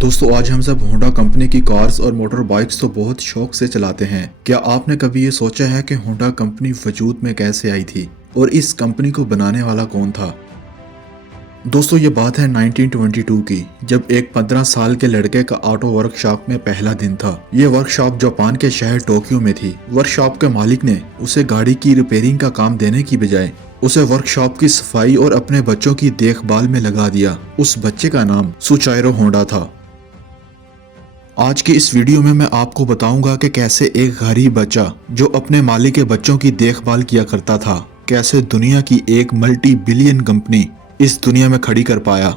दोस्तों आज हम सब होंडा कंपनी की कार्स और मोटर बाइक्स तो बहुत शौक से चलाते हैं। क्या आपने कभी ये सोचा है कि होंडा कंपनी वजूद में कैसे आई थी और इस कंपनी को बनाने वाला कौन था? दोस्तों ये बात है 1922 की, जब एक 15 साल के लड़के का ऑटो वर्कशॉप में पहला दिन था। ये वर्कशॉप जापान के शहर टोक्यो में थी। वर्कशॉप के मालिक ने उसे गाड़ी की रिपेयरिंग का काम देने की बजाय उसे वर्कशॉप की सफाई और अपने बच्चों की देखभाल में लगा दिया। उस बच्चे का नाम सुचाइरो होंडा था। आज की इस वीडियो में मैं आपको बताऊंगा कि कैसे एक गरीब बच्चा जो अपने मालिक के बच्चों की देखभाल किया करता था, कैसे दुनिया की एक मल्टी बिलियन कंपनी इस दुनिया में खड़ी कर पाया।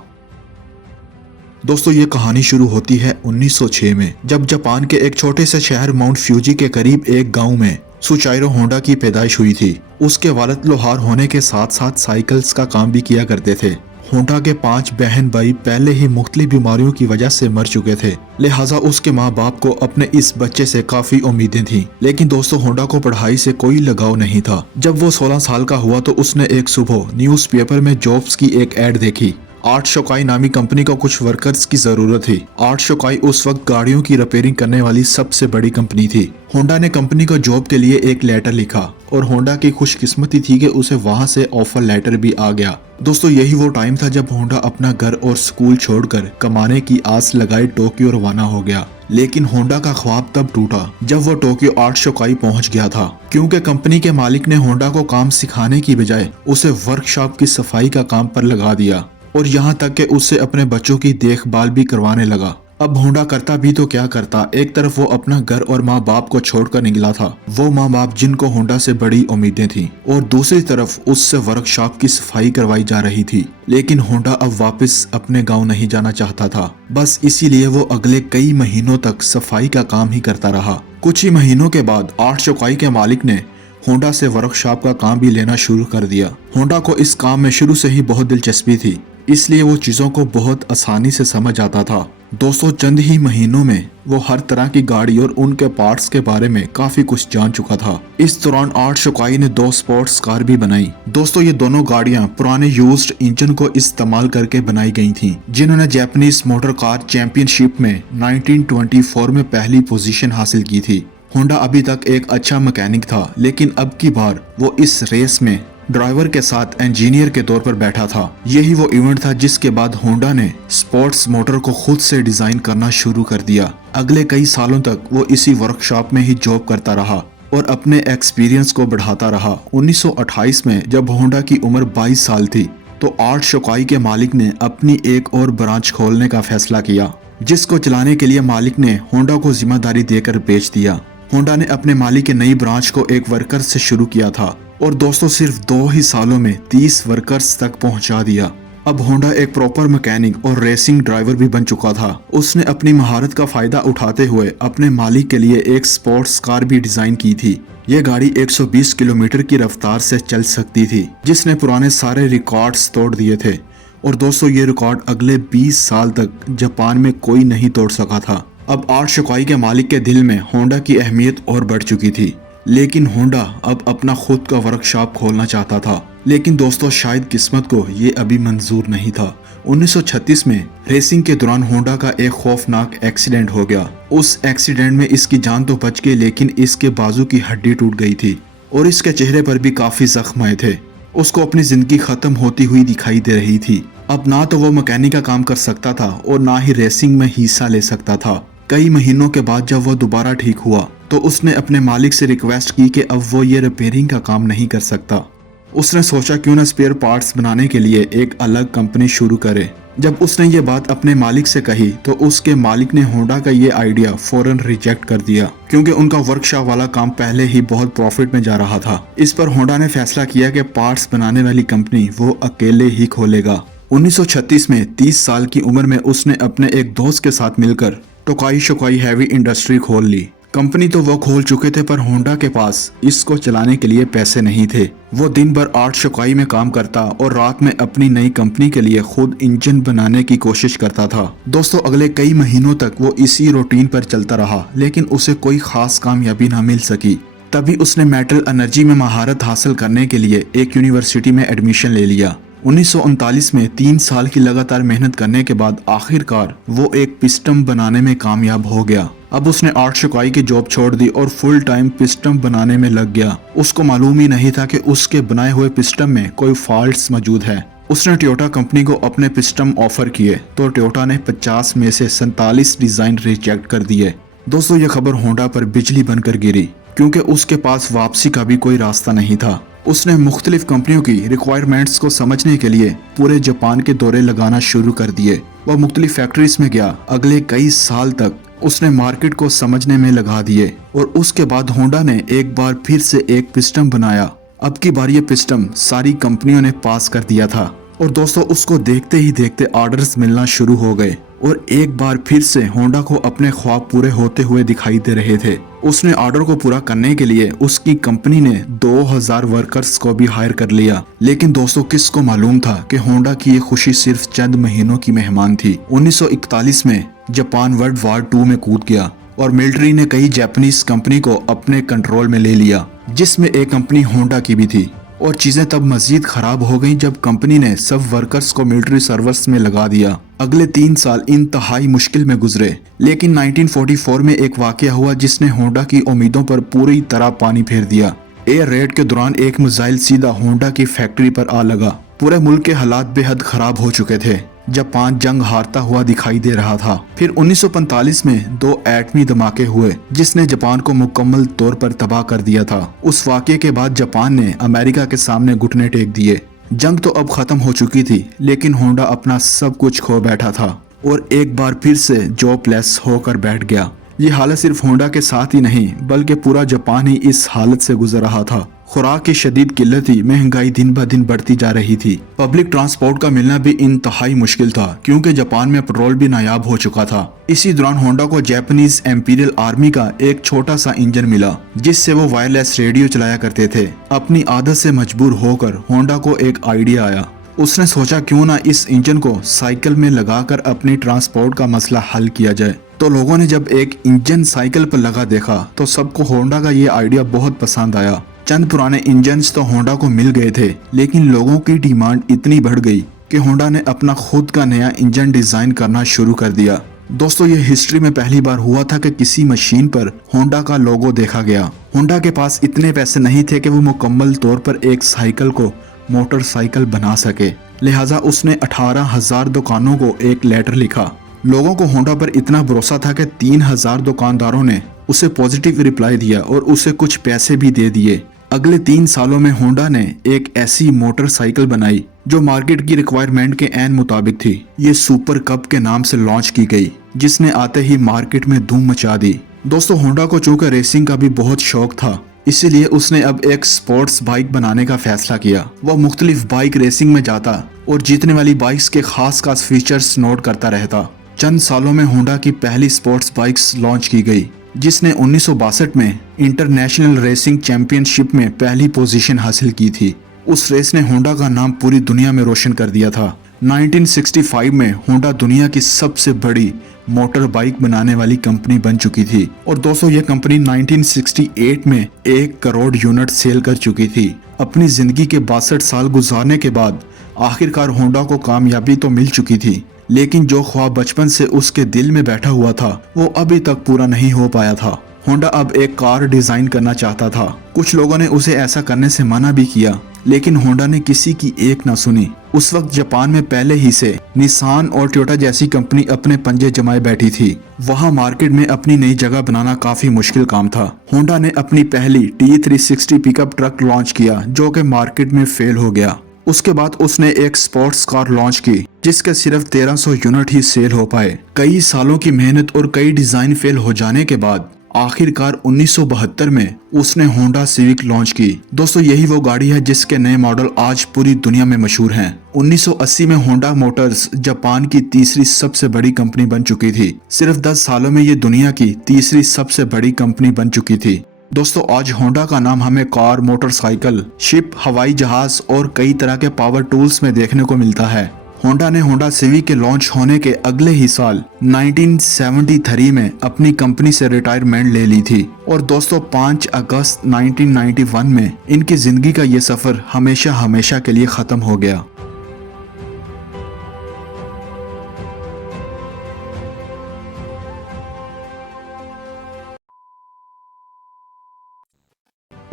दोस्तों ये कहानी शुरू होती है 1906 में, जब जापान के एक छोटे से शहर माउंट फ्यूजी के करीब एक गांव में सुचाइरो होंडा की पैदाइश हुई थी। उसके वालिद लोहार होने के साथ साथ साइकिल्स का काम भी किया करते थे। होंडा के 5 बहन भाई पहले ही मुख्तलिफ बीमारियों की वजह से मर चुके थे, लिहाजा उसके माँ बाप को अपने इस बच्चे से काफी उम्मीदें थीं। लेकिन दोस्तों होंडा को पढ़ाई से कोई लगाव नहीं था। जब वो 16 साल का हुआ तो उसने एक सुबह न्यूज़पेपर में जॉब्स की एक एड देखी। आर्ट शोकाई नामी कंपनी को कुछ वर्कर्स की जरूरत थी। आर्ट शोकाई उस वक्त गाड़ियों की रिपेयरिंग करने वाली सबसे बड़ी कंपनी थी। होंडा ने कंपनी को जॉब के लिए एक लेटर लिखा और होंडा की खुशकिस्मती थी कि उसे वहां से ऑफर लेटर भी आ गया। दोस्तों यही वो टाइम था जब होंडा अपना घर और स्कूल छोड़कर कमाने की आस लगाए टोक्यो रवाना हो गया। लेकिन होंडा का ख्वाब तब टूटा जब वो टोक्यो आर्ट शोकाई पहुंच गया था, क्योंकि कंपनी के मालिक ने होंडा को काम सिखाने की बजाय उसे वर्कशॉप की सफाई का काम पर लगा दिया और यहाँ तक कि उससे अपने बच्चों की देखभाल भी करवाने लगा। अब होंडा करता भी तो क्या करता, एक तरफ वो अपना घर और माँ बाप को छोड़कर निकला था, वो माँ बाप जिनको होंडा से बड़ी उम्मीदें थीं, और दूसरी तरफ उससे वर्कशॉप की सफाई करवाई जा रही थी। लेकिन होंडा अब वापस अपने गांव नहीं जाना चाहता था। बस इसीलिए वो अगले कई महीनों तक सफाई का काम ही करता रहा। कुछ ही महीनों के बाद आर्ट शोकाई के मालिक ने होंडा से वर्कशॉप का काम भी लेना शुरू कर दिया। होंडा को इस काम में शुरू से ही बहुत दिलचस्पी थी, इसलिए वो चीजों को बहुत आसानी से समझ आता था। दोस्तों चंद ही महीनों में वो हर तरह की गाड़ी और उनके पार्ट्स के बारे में काफी कुछ जान चुका था। इस दौरान आर्ट शोकाई ने 2 स्पोर्ट्स कार भी बनाई। दोस्तों ये दोनों गाड़ियां पुराने यूज्ड इंजन को इस्तेमाल करके बनाई गई थीं, जिन्होंने जापानीज मोटर कार चैंपियनशिप में 1924 में पहली पोजीशन हासिल की थी। होंडा अभी तक एक अच्छा मैकेनिक था, लेकिन अब की बार वो इस रेस में ड्राइवर के साथ इंजीनियर के तौर पर बैठा था। यही वो इवेंट था जिसके बाद होंडा ने स्पोर्ट्स मोटर को खुद से डिजाइन करना शुरू कर दिया। अगले कई सालों तक वो इसी वर्कशॉप में ही जॉब करता रहा और अपने एक्सपीरियंस को बढ़ाता रहा। 1928 में जब होंडा की उम्र 22 साल थी तो आर्ट शोकाई के मालिक ने अपनी एक और ब्रांच खोलने का फैसला किया, जिसको चलाने के लिए मालिक ने होंडा को जिम्मेदारी देकर बेच दिया। होंडा ने अपने मालिक के नई ब्रांच को एक वर्कर से शुरू किया था और दोस्तों सिर्फ 2 ही सालों में 30 वर्कर्स तक पहुंचा दिया। अब होंडा एक प्रॉपर मैकेनिक और रेसिंग ड्राइवर भी बन चुका था। उसने अपनी महारत का फायदा उठाते हुए अपने मालिक के लिए एक स्पोर्ट्स कार भी डिजाइन की थी। यह गाड़ी 120 किलोमीटर की रफ्तार से चल सकती थी, जिसने पुराने सारे रिकॉर्ड्स तोड़ दिए थे। और दोस्तों ये रिकॉर्ड अगले 20 साल तक जापान में कोई नहीं तोड़ सका था। अब आर्ट शोकाई के मालिक के दिल में होंडा की अहमियत और बढ़ चुकी थी, लेकिन होंडा अब अपना खुद का वर्कशॉप खोलना चाहता था। लेकिन दोस्तों शायद किस्मत को ये अभी मंजूर नहीं था। 1936 में रेसिंग के दौरान होंडा का एक खौफनाक एक्सीडेंट हो गया। उस एक्सीडेंट में इसकी जान तो बच गई, लेकिन इसके बाजू की हड्डी टूट गई थी और इसके चेहरे पर भी काफी जख्म आए थे। उसको अपनी जिंदगी खत्म होती हुई दिखाई दे रही थी। अब ना तो वो मैकेनिक का काम कर सकता था और ना ही रेसिंग में हिस्सा ले सकता था। कई महीनों के बाद जब वो दोबारा ठीक हुआ तो उसने अपने मालिक से रिक्वेस्ट की कि अब वो ये रिपेयरिंग का काम नहीं कर सकता। उसने सोचा क्यों ना स्पेयर पार्ट्स बनाने के लिए एक अलग कंपनी शुरू करे। जब उसने ये बात अपने मालिक से कही तो उसके मालिक ने होंडा का ये आइडिया फौरन रिजेक्ट कर दिया, क्योंकि उनका वर्कशॉप वाला काम पहले ही बहुत प्रॉफिट में जा रहा था। इस पर होंडा ने फैसला किया कि पार्ट्स बनाने वाली कंपनी वो अकेले ही खोलेगा। 1936 में 30 साल की उम्र में उसने अपने एक दोस्त के साथ मिलकर टोकाई शोकाई हैवी इंडस्ट्री खोल ली। कंपनी तो वो खोल चुके थे, पर होंडा के पास इसको चलाने के लिए पैसे नहीं थे। वो दिन भर आर्ट शोकाई में काम करता और रात में अपनी नई कंपनी के लिए खुद इंजन बनाने की कोशिश करता था। दोस्तों अगले कई महीनों तक वो इसी रूटीन पर चलता रहा, लेकिन उसे कोई खास कामयाबी ना मिल सकी। तभी उसने मेटल एनर्जी में महारत हासिल करने के लिए एक यूनिवर्सिटी में एडमिशन ले लिया। 1939 में 3 साल की लगातार मेहनत करने के बाद आखिरकार वो एक पिस्टन बनाने में कामयाब हो गया। अब उसने आर्ट शुकाई की जॉब छोड़ दी और फुल टाइम पिस्टन बनाने में लग गया। उसको मालूम ही नहीं था कि उसके बनाए हुए पिस्टन में कोई फॉल्ट्स मौजूद है। उसने टोयोटा कंपनी को अपने पिस्टन ऑफर किए तो टोयोटा ने 50 में से 47 डिजाइन रिजेक्ट कर दिए। दोस्तों, ये खबर होंडा पर बिजली बनकर गिरी क्योंकि उसके पास वापसी का भी कोई रास्ता नहीं था। उसने मुख्तलिफ कंपनियों की रिक्वायरमेंट्स को समझने के लिए पूरे जापान के दौरे लगाना शुरू कर दिए। वह मुख्तलिफ फैक्ट्रीज में गया। अगले कई साल तक उसने मार्केट को समझने में लगा दिए और उसके बाद होंडा ने एक बार फिर से एक पिस्टन बनाया। अब की बार ये पिस्टन सारी कंपनियों ने पास कर दिया था और दोस्तों, उसको देखते ही देखते ऑर्डर्स मिलना शुरू हो गए और एक बार फिर से होंडा को अपने ख्वाब पूरे होते हुए दिखाई दे रहे थे। उसने ऑर्डर को पूरा करने के लिए उसकी कंपनी ने 2000 वर्कर्स को भी हायर कर लिया। लेकिन दोस्तों, किसको मालूम था कि होंडा की ये खुशी सिर्फ चंद महीनों की मेहमान थी। 1941 में जापान वर्ल्ड वॉर 2 में कूद गया और मिलिट्री ने कई जापानीज कंपनी को अपने कंट्रोल में ले लिया, जिसमें एक कंपनी होंडा की भी थी। और चीजें तब मजीद खराब हो गईं जब कंपनी ने सब वर्कर्स को मिलिट्री सर्विस में लगा दिया। अगले 3 साल इंतहाई मुश्किल में गुजरे, लेकिन 1944 में एक वाकया हुआ जिसने होंडा की उम्मीदों पर पूरी तरह पानी फेर दिया। एयर रेड के दौरान एक मिसाइल सीधा होंडा की फैक्ट्री पर आ लगा। पूरे मुल्क के हालात बेहद खराब हो चुके थे। जापान जंग हारता हुआ दिखाई दे रहा था। फिर 1945 में 2 एटमी धमाके हुए जिसने जापान को मुकम्मल तौर पर तबाह कर दिया था। उस वाक़ये के बाद जापान ने अमेरिका के सामने घुटने टेक दिए। जंग तो अब खत्म हो चुकी थी, लेकिन होंडा अपना सब कुछ खो बैठा था और एक बार फिर से जॉबलेस होकर बैठ गया। ये हालत सिर्फ होंडा के साथ ही नहीं बल्कि पूरा जापान ही इस हालत से गुजर रहा था। खुराक की शदीद किल्लत थी, महंगाई दिन ब दिन बढ़ती जा रही थी। पब्लिक ट्रांसपोर्ट का मिलना भी इंतहाई मुश्किल था क्योंकि जापान में पेट्रोल भी नायाब हो चुका था। इसी दौरान होंडा को जापानीज एम्पीरियल आर्मी का एक छोटा सा इंजन मिला जिससे वो वायरलेस रेडियो चलाया करते थे। अपनी आदत से मजबूर होकर होंडा को एक आइडिया आया। उसने सोचा क्यों ना इस इंजन को साइकिल में लगाकर अपनी ट्रांसपोर्ट का मसला हल किया जाए। तो लोगों ने जब एक इंजन साइकिल पर लगा देखा तो सबको होंडा का ये आइडिया बहुत पसंद आया। चंद पुराने इंजन्स तो होंडा को मिल गए थे, लेकिन लोगों की डिमांड इतनी बढ़ गई कि होंडा ने अपना खुद का नया इंजन डिजाइन करना शुरू कर दिया। दोस्तों, ये हिस्ट्री में पहली बार हुआ था कि किसी मशीन पर होंडा का लोगो देखा गया। होंडा के पास इतने पैसे नहीं थे कि वो मुकम्मल तौर पर एक साइकिल को मोटरसाइकिल बना सके, लिहाजा उसने 18,000 दुकानों को एक लेटर लिखा। लोगों को होंडा पर इतना भरोसा था कि 3,000 दुकानदारों ने उसे पॉजिटिव रिप्लाई दिया और उसे कुछ पैसे भी दे दिए। अगले 3 सालों में होंडा ने एक ऐसी मोटरसाइकिल बनाई जो मार्केट की रिक्वायरमेंट के ऐन मुताबिक थी। ये सुपर कप के नाम से लॉन्च की गई, जिसने आते ही मार्केट में धूम मचा दी। दोस्तों, होंडा को चूंकि रेसिंग का भी बहुत शौक था, इसीलिए उसने अब एक स्पोर्ट्स बाइक बनाने का फैसला किया। वह मुख्तलिफ बाइक रेसिंग में जाता और जीतने वाली बाइक्स के खास खास फीचर्स नोट करता रहता। चंद सालों में होंडा की पहली स्पोर्ट्स बाइक्स लॉन्च की गई, जिसने 1962 में इंटरनेशनल रेसिंग चैंपियनशिप में पहली पोजीशन हासिल की थी। उस रेस ने होंडा का नाम पूरी दुनिया में रोशन कर दिया था। 1965 में होंडा दुनिया की सबसे बड़ी मोटर बाइक बनाने वाली कंपनी बन चुकी थी और दोस्तों, यह कंपनी 1968 में 1 करोड़ यूनिट सेल कर चुकी थी। अपनी जिंदगी के 62 साल गुजारने के बाद आखिरकार होंडा को कामयाबी तो मिल चुकी थी, लेकिन जो ख्वाब बचपन से उसके दिल में बैठा हुआ था वो अभी तक पूरा नहीं हो पाया था। होंडा अब एक कार डिजाइन करना चाहता था। कुछ लोगों ने उसे ऐसा करने से मना भी किया, लेकिन होंडा ने किसी की एक ना सुनी। उस वक्त जापान में पहले ही से निसान और टोयोटा जैसी कंपनी अपने पंजे जमाए बैठी थी। वहां मार्केट में अपनी नई जगह बनाना काफी मुश्किल काम था। होंडा ने अपनी पहली T360 पिकअप ट्रक लॉन्च किया जो कि मार्केट में फेल हो गया। उसके बाद उसने एक स्पोर्ट्स कार लॉन्च की जिसके सिर्फ 1300 यूनिट ही सेल हो पाए। कई सालों की मेहनत और कई डिजाइन फेल हो जाने के बाद आखिरकार 1972 में उसने होंडा सिविक लॉन्च की। दोस्तों, यही वो गाड़ी है जिसके नए मॉडल आज पूरी दुनिया में मशहूर हैं। 1980 में होंडा मोटर्स जापान की तीसरी सबसे बड़ी कंपनी बन चुकी थी। सिर्फ 10 सालों में ये दुनिया की तीसरी सबसे बड़ी कंपनी बन चुकी थी। दोस्तों, आज होंडा का नाम हमें कार, मोटरसाइकिल, शिप, हवाई जहाज और कई तरह के पावर टूल्स में देखने को मिलता है। होंडा ने होंडा सिविक के लॉन्च होने के अगले ही साल 1973 में अपनी कंपनी से रिटायरमेंट ले ली थी और दोस्तों 5 अगस्त 1991 में इनकी जिंदगी का ये सफर हमेशा हमेशा के लिए खत्म हो गया।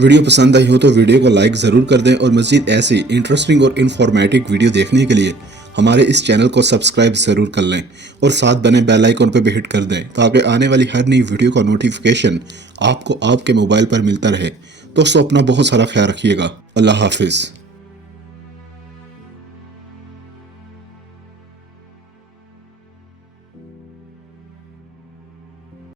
वीडियो पसंद आई हो तो वीडियो को लाइक ज़रूर कर दें और मज़ीद ऐसी इंटरेस्टिंग और इन्फॉर्मेटिव वीडियो देखने के लिए हमारे इस चैनल को सब्सक्राइब ज़रूर कर लें और साथ बने बेल आइकन पर भी हिट कर दें ताकि आने वाली हर नई वीडियो का नोटिफिकेशन आपको आपके मोबाइल पर मिलता रहे। दोस्तों अपना बहुत सारा ख्याल रखिएगा। अल्लाह हाफिज़।